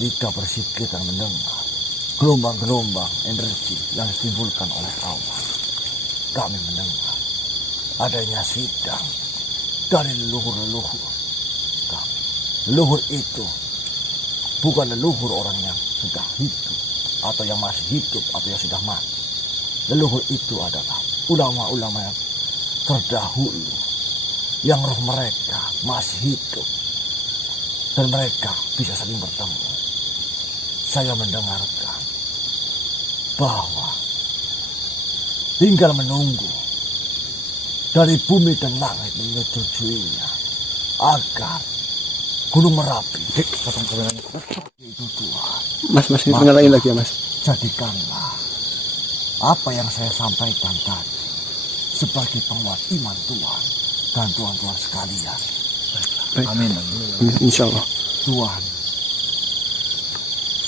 Jika berpikir dan mendengar gelombang-gelombang energi yang ditimbulkan oleh awan, kami mendengar adanya sidang dari leluhur-leluhur kami. Leluhur itu bukan leluhur orang yang sudah hidup, atau yang masih hidup, atau yang sudah mati. Leluhur itu adalah ulama-ulama yang terdahulu, yang roh mereka masih hidup, dan mereka bisa saling bertemu. Saya mendengarkan bahwa tinggal menunggu dari bumi dan langit menyetujuinya agar Gunung Merapi itu Tuhan. Mas ini ngalahin lagi ya Mas. Jadikanlah apa yang saya sampaikan tadi sebagai penguat iman Tuhan dan Tuhan-Tuhan sekalian. Baik. Amin. Insya Allah. Tuhan,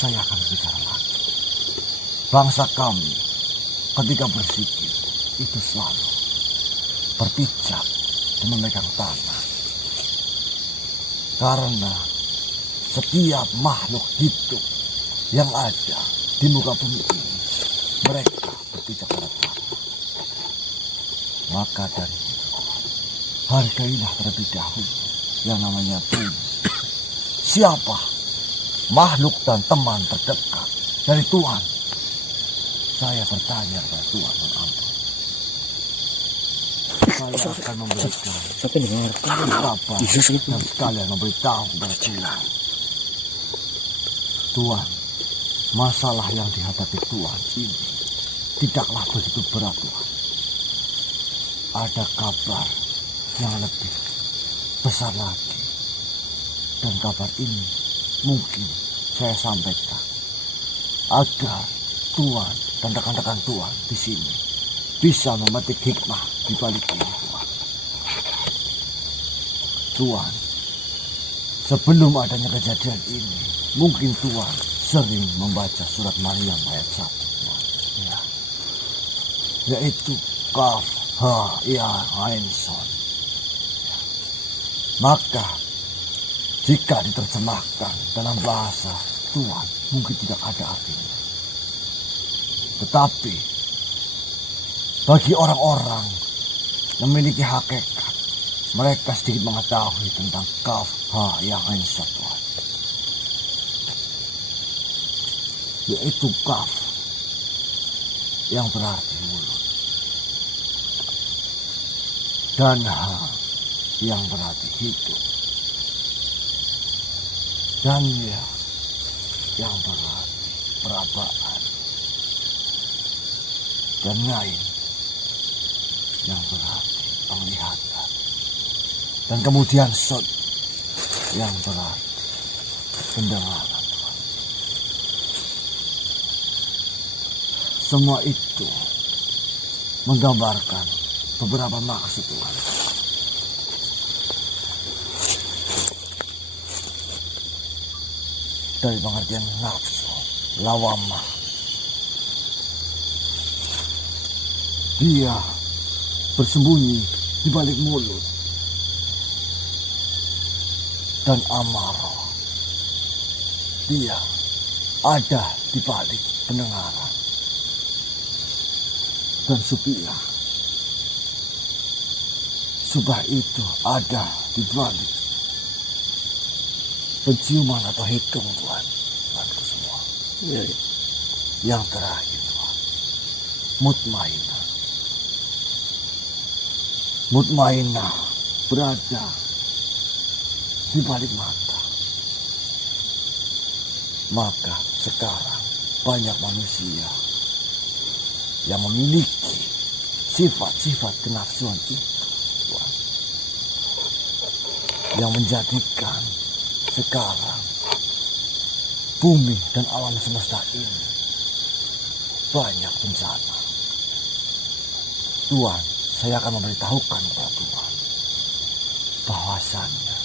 saya akan bicara lagi. Bangsa kami ketika berpikir itu selalu berpijak dan memegang tanah. Karena setiap makhluk hidup yang ada di muka bumi ini, mereka berpijak pada tanah. Maka dari itu, hargailah terlebih dahulu yang namanya bumi. Siapa makhluk dan teman terdekat dari Tuhan? Saya bertanya kepada Tuhan dan ampun. Saya akan memberikan kabar dan sekalian memberitahu kepada Tuhan. Tuhan, masalah yang dihadapi Tuhan ini tidaklah begitu berat Tuhan. Ada kabar yang lebih besar lagi. Dan kabar ini mungkin saya sampaikan agar Tuhan dan rekan-rekan Tuhan di sini bisa memetik hikmah di balik ini Tuhan. Tuhan, sebelum adanya kejadian ini, mungkin Tuhan sering membaca surat Maryam ayat 1 Tuhan. Ya. Yaitu Kaf Ha Ya Ain Son. Ya. Maka jika diterjemahkan dalam bahasa Tuhan, mungkin tidak ada artinya. Tetapi bagi orang-orang yang memiliki hakikat, mereka sedikit mengetahui tentang Kaf Ha Ya Ain Son Tuhan. Yaitu Kaf yang berarti mulut, dan Ha yang berarti hidup, dan Ya yang berarti perabaan, dan Ngain yang berarti penglihatan, dan kemudian Sod yang berarti pendengaran. Semua itu menggambarkan beberapa maksud Tuhan. Dari pengertian nafsu, lawamah. Dia bersembunyi di balik mulut. Dan amarah. Dia ada di balik pendengaran. Dan subhah. Subhah itu ada di balik penciuman atau hitung Tuhan. Tuhanku semua. Ya. Yang terakhir Tuhan, mutmainah. Mutmainah berada di balik mata. Maka sekarang banyak manusia yang memiliki sifat-sifat kenafsuan itu, Tuhan, yang menjadikan sekarang bumi dan alam semesta ini banyak bencana. Tuhan, saya akan memberitahukan kepada Tuhan bahwasannya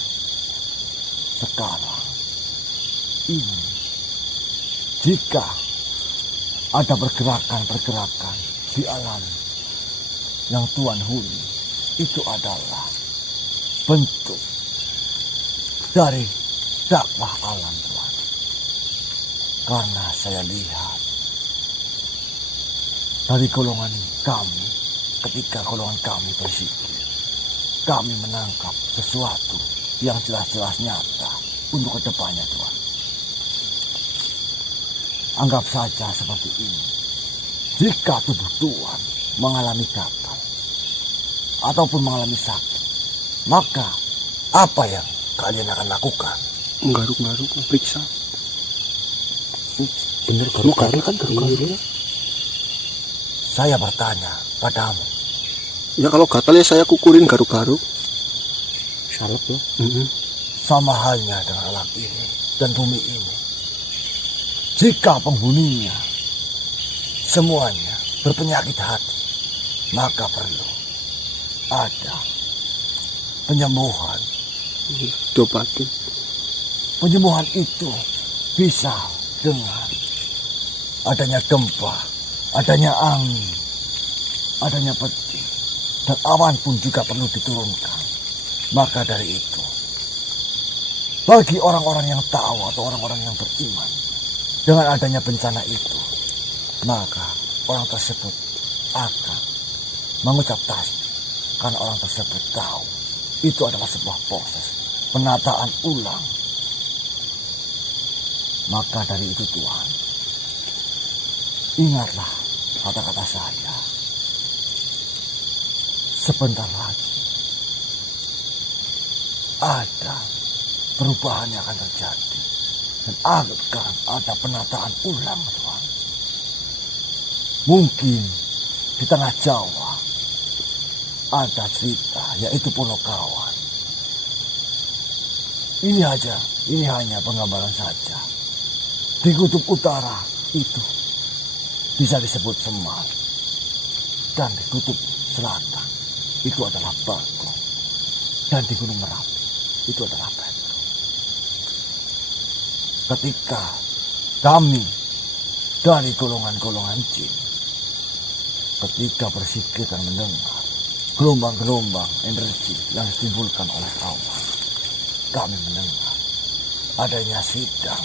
sekarang ini jika ada pergerakan-pergerakan di alam yang Tuhan huni, itu adalah bentuk dari dakwah alam Tuhan. Karena saya lihat dari golongan kami, ketika golongan kami bersikir, kami menangkap sesuatu yang jelas-jelas nyata untuk kedepannya, Tuhan. Anggap saja seperti ini. Jika tubuh Tuhan mengalami gatal ataupun mengalami sakit, maka apa yang kalian akan lakukan? Garuk-garuk, periksa. Bener garuk-garuk kan garuk-garuk. Saya bertanya padamu. Ya kalau gatal ya saya kukurin garuk-garuk. Salep ya. Sama halnya dengan alam ini dan bumi ini. Jika penghuninya semuanya berpenyakit hati, maka perlu ada penyembuhan. Diobatin. Penyembuhan itu bisa dengan adanya gempa, adanya angin, adanya petir, dan awan pun juga perlu diturunkan. Maka dari itu, bagi orang-orang yang tahu atau orang-orang yang beriman, dengan adanya bencana itu, maka orang tersebut akan mengucap tasbih, karena orang tersebut tahu itu adalah sebuah proses penataan ulang. Maka dari itu Tuhan, ingatlah kata-kata saya. Sebentar lagi ada perubahan yang akan terjadi. Dan akan ada penataan ulang, Tuhan. Mungkin di tengah Jawa ada cerita, yaitu Ponokawan. Ini hanya penggambaran saja. Di kutub utara itu bisa disebut Semar, dan di kutub selatan itu adalah Bagong, dan di Gunung Merapi itu adalah Petro. Ketika kami dari golongan-golongan jin, ketika bersikir dan mendengar gelombang-gelombang energi yang ditimbulkan oleh awan, kami mendengar adanya sidang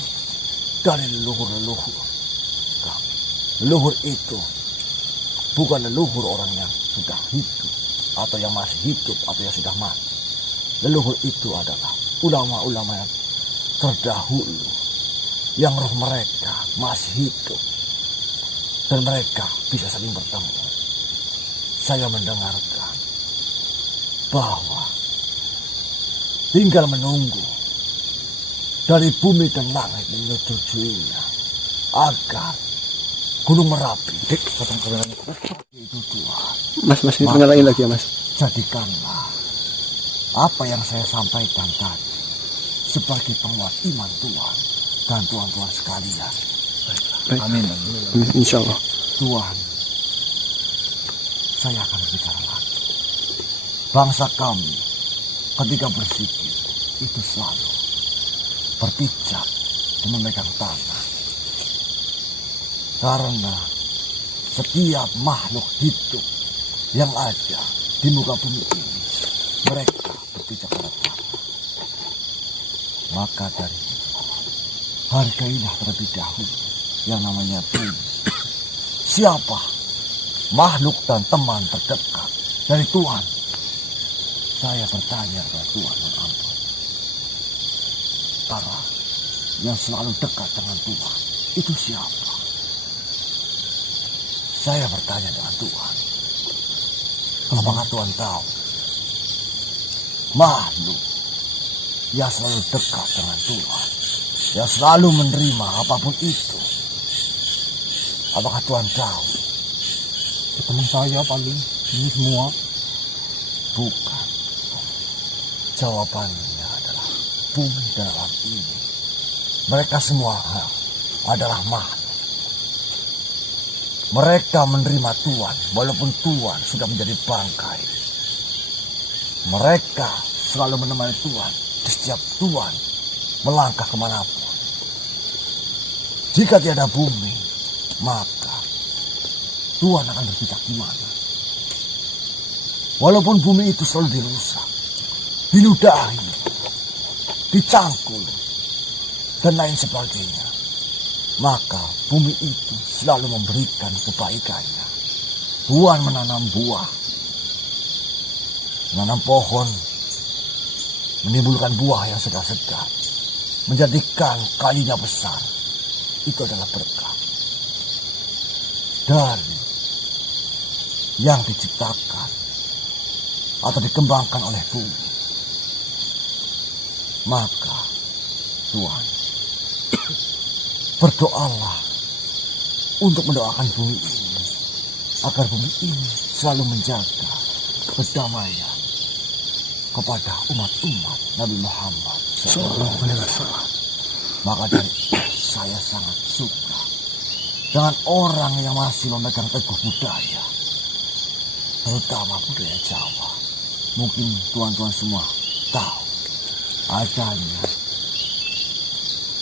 dari leluhur-leluhur kami. Leluhur itu bukan leluhur orang yang sudah hidup, atau yang masih hidup, atau yang sudah mati. Leluhur itu adalah ulama-ulama yang terdahulu, yang roh mereka masih hidup, dan mereka bisa saling bertemu. Saya mendengarkan bahwa tinggal menunggu dari bumi dan langit menyetujuinya agar Gunung Merapi itu Tuhan. Mas ini ngalahin lagi ya Mas. Jadikanlah apa yang saya sampaikan tadi sebagai penguat iman Tuhan dan Tuhan-Tuhan sekalian. Baik. Amin. Insya Allah. Tuhan, saya akan berbicara lagi. Bangsa kami ketika bersikir itu selalu berpijak dan memegang tangan. Karena setiap makhluk hidup yang ada di muka bumi ini, mereka berpijak pada tangan. Maka dari itu, hargailah terlebih dahulu yang namanya bumi. Siapa makhluk dan teman terdekat dari Tuhan? Saya bertanya kepada Tuhan dan ampun. Para yang selalu dekat dengan Tuhan itu siapa? Saya bertanya dengan Tuhan. Apakah Tuhan tahu makhluk yang selalu dekat dengan Tuhan, yang selalu menerima apapun itu? Apakah Tuhan tahu? Teman saya paling ini semua. Bukan. Jawabannya adalah bumi dan alam ini. Mereka semua adalah makhluk. Mereka menerima Tuhan walaupun Tuhan sudah menjadi bangkai. Mereka selalu menemani Tuhan di setiap Tuhan melangkah kemanapun. Jika tiada bumi, maka Tuhan akan berpijak di mana? Walaupun bumi itu selalu dirusak, diludahi, dicangkul, dan lain sebagainya. maka bumi itu selalu memberikan kebaikannya. Tuhan menanam buah, menanam pohon, menimbulkan buah yang segar-segar, menjadikan kalinya besar. Itu adalah berkah dari yang diciptakan atau dikembangkan oleh bumi. Maka Tuhan, berdoalah untuk mendoakan bumi ini, agar bumi ini selalu menjaga kedamaian kepada umat-umat Nabi Muhammad SAW. Maka dari itu saya sangat suka dengan orang yang masih memegang teguh budaya, terutama budaya Jawa. Mungkin tuan-tuan semua tahu adanya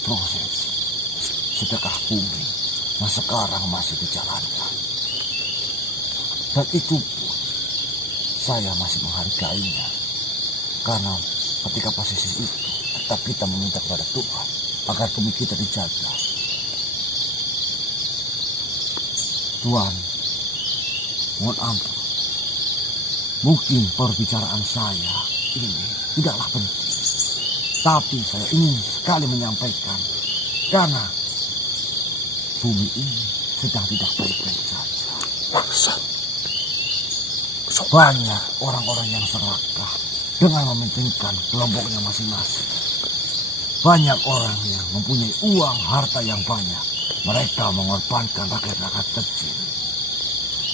proses sedekah bumi yang sekarang masih dijalankan. Dan itu pun saya masih menghargainya, karena ketika posisi itu tetap kita meminta kepada Tuhan agar bumi kita dijaga. Tuhan, mohon ampun, mungkin perbicaraan saya ini tidaklah penting, tapi saya ingin sekali menyampaikan, karena bumi ini sedang tidak baik-baik saja. Banyak orang-orang yang serakah dengan mementingkan kelompoknya masing-masing. Banyak orang yang mempunyai uang, harta yang banyak, mereka mengorbankan rakyat-rakyat kecil.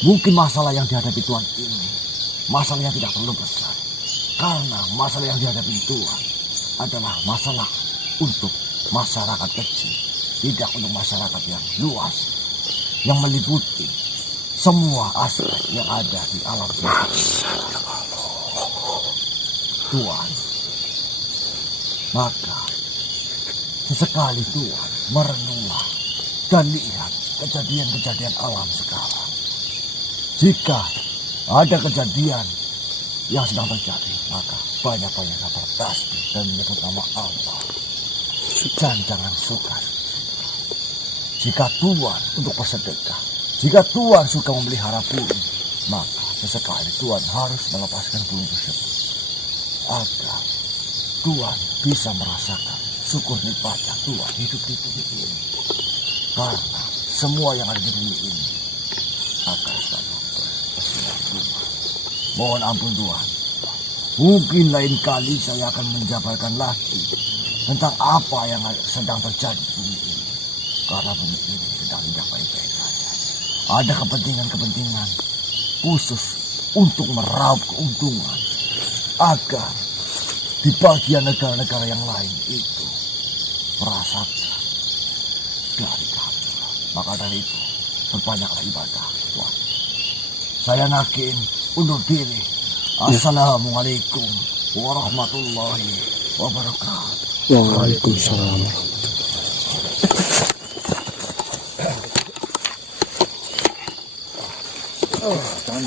Mungkin masalah yang dihadapi Tuhan ini masalah yang tidak terlalu besar, karena masalah yang dihadapi Tuhan adalah masalah untuk masyarakat kecil, tidak untuk masyarakat yang luas, yang meliputi semua aspek yang ada di alam semesta. Tuhan, maka sesekali Tuhan merenunglah dan lihat kejadian-kejadian alam sekarang. Jika ada kejadian yang sedang terjadi, maka banyak-banyak bertasbih dan menyebut nama Allah. Dan jangan suka. Jika Tuhan untuk bersedekah, jika Tuhan suka memelihara bumi, maka sesekali Tuhan harus melepaskan bumi tersebut, agar Tuhan bisa merasakan syukur nikmatnya Tuhan hidup di bumi ini. Karena semua yang ada di bumi ini akan selalu bersinar-sinar. Mohon ampun Tuhan, mungkin lain kali saya akan menjabarkan lagi tentang apa yang sedang terjadi di bumi ini. Karena bumi ini sedang tidak baik-baik saja. Ada kepentingan-kepentingan khusus untuk meraup keuntungan, agar di bagian negara-negara yang lain itu merasakan dari kami. Maka dari itu, berbanyaklah ibadah Tuhan. Saya Nakin undur diri. Assalamualaikum warahmatullahi wabarakatuh. Waalaikumsalam. Jangan